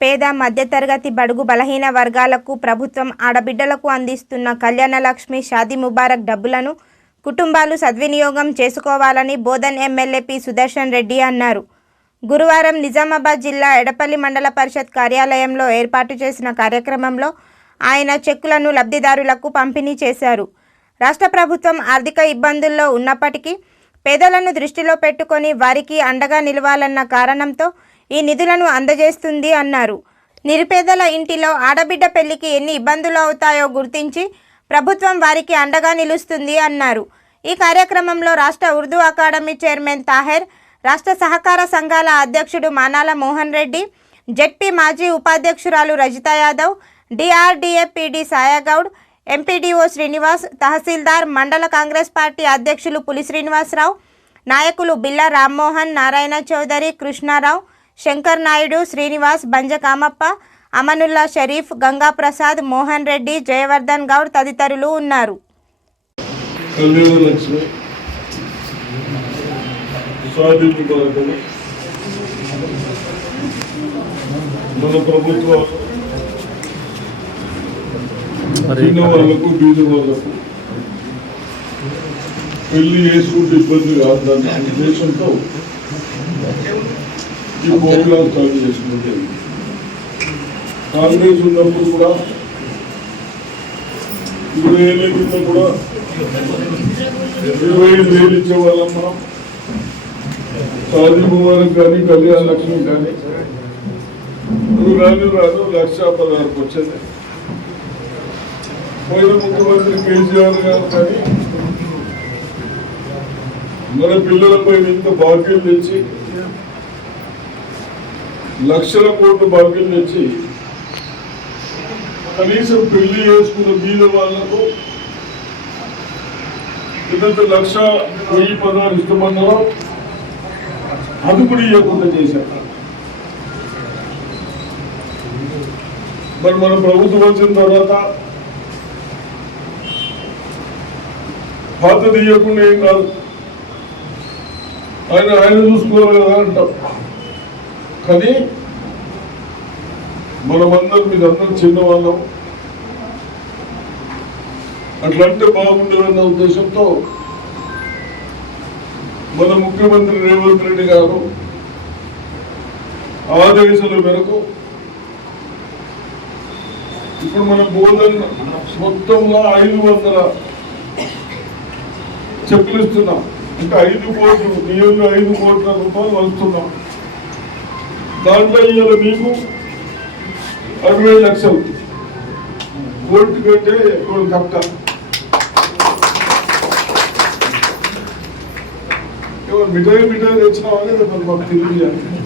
పేద మధ్యతరగతి బడుగు బలహీన వర్గాలకు ప్రభుత్వం ఆడబిడ్డలకు అందిస్తున్న కళ్యాణలక్ష్మి షాదీ ముబారక్ డబ్బులను కుటుంబాలు సద్వినియోగం చేసుకోవాలని బోధన్ ఎమ్మెల్యే పి. సుదర్శన్ రెడ్డి అన్నారు. గురువారం నిజామాబాద్ జిల్లా ఎడపల్లి మండల పరిషత్ కార్యాలయంలో ఏర్పాటు చేసిన కార్యక్రమంలో ఆయన చెక్కులను లబ్ధిదారులకు పంపిణీ చేశారు. రాష్ట్ర ప్రభుత్వం ఆర్థిక ఇబ్బందుల్లో ఉన్నప్పటికీ పేదలను దృష్టిలో పెట్టుకొని వారికి అండగా నిలవాలన్న కారణంతో ఈ నిధులను అందజేస్తుంది అన్నారు. నిరుపేదల ఇంటిలో ఆడబిడ్డ పెళ్ళికి ఎన్ని ఇబ్బందులు అవుతాయో గుర్తించి ప్రభుత్వం వారికి అండగా నిలుస్తుంది అన్నారు. ఈ కార్యక్రమంలో రాష్ట్ర ఉర్దూ అకాడమీ చైర్మన్ తాహెర్ రాష్ట్ర సహకార సంఘాల అధ్యక్షుడు మానాల మోహన్ రెడ్డి జెడ్పీ మాజీ ఉపాధ్యక్షురాలు రజిత యాదవ్ డిఆర్డీఏ సాయాగౌడ్ ఎంపీడీఓ శ్రీనివాస్ తహసీల్దార్ మండల కాంగ్రెస్ పార్టీ అధ్యక్షులు పులి శ్రీనివాసరావు నాయకులు బిల్లా రామ్మోహన్ నారాయణ చౌదరి కృష్ణారావు శంకర్ నాయుడు శ్రీనివాస్ బంజకామప్ప అమనుల్లా షరీఫ్ గంగాప్రసాద్ మోహన్ రెడ్డి జయవర్ధన్ గౌడ్ తదితరులు ఉన్నారు. మన ప్రభుత్వం చిన్న వాళ్ళకు బీద వాళ్ళకు పెళ్ళి చేసుకుంటే ఇబ్బంది కాదు. దాన్ని ఉద్దేశంతో ఈ ప్రోగ్రాం స్టార్ట్ చేసుకుంటే కాంగ్రెస్ ఉన్నప్పుడు కూడా ఇరవై ఏళ్ళ కింద కూడా ఇరవై ఐదు వేలు ఇచ్చేవాళ్ళం మనం? సాధి ముబారక్ కానీ కళ్యాణ లక్ష్మి కానీ. నువ్వు రాను రాను లక్ష పదహారుకు వచ్చింది. పోయిన ముఖ్యమంత్రి కేసీఆర్ గారు కానీ మన పిల్లలపై ఇంత బాకీలు తెచ్చి లక్షల కోట్లు బాకీలు తెచ్చి కనీసం పెళ్ళి చేసుకున్న బీద వాళ్ళకు ఇంత లక్ష వెయ్యి పదహారు ఇష్టమన్నారో అది కూడా ఇవ్వకుండా చేశారు. మరి మన ప్రభుత్వం వచ్చిన తర్వాత పాతది ఇవ్వకుండా ఏం కాదు. ఆయన ఆయన చూసుకోవాలి కదా అంటాం. కానీ మనమందరం మీరందరం చిన్నవాళ్ళం. అట్లంటే బాగుండేదన్న ఉద్దేశంతో మన ముఖ్యమంత్రి రేవంత్ రెడ్డి గారు ఆదేశాల మేరకు ఇప్పుడు మన బోధన మొత్తంలో ఐదు వందల చెప్పులు ఇస్తున్నాం. ఇంకా ఐదు కోట్లు నియోజక ఐదు కోట్ల రూపాయలు వస్తున్నాం. దాంట్లో ఇవాళ మీకు అరవై లక్షలు. కోర్టు కంటే ఎక్కువ కట్ట. మిఠాయి మిఠాయి తెచ్చినామని మాకు తెలియదు.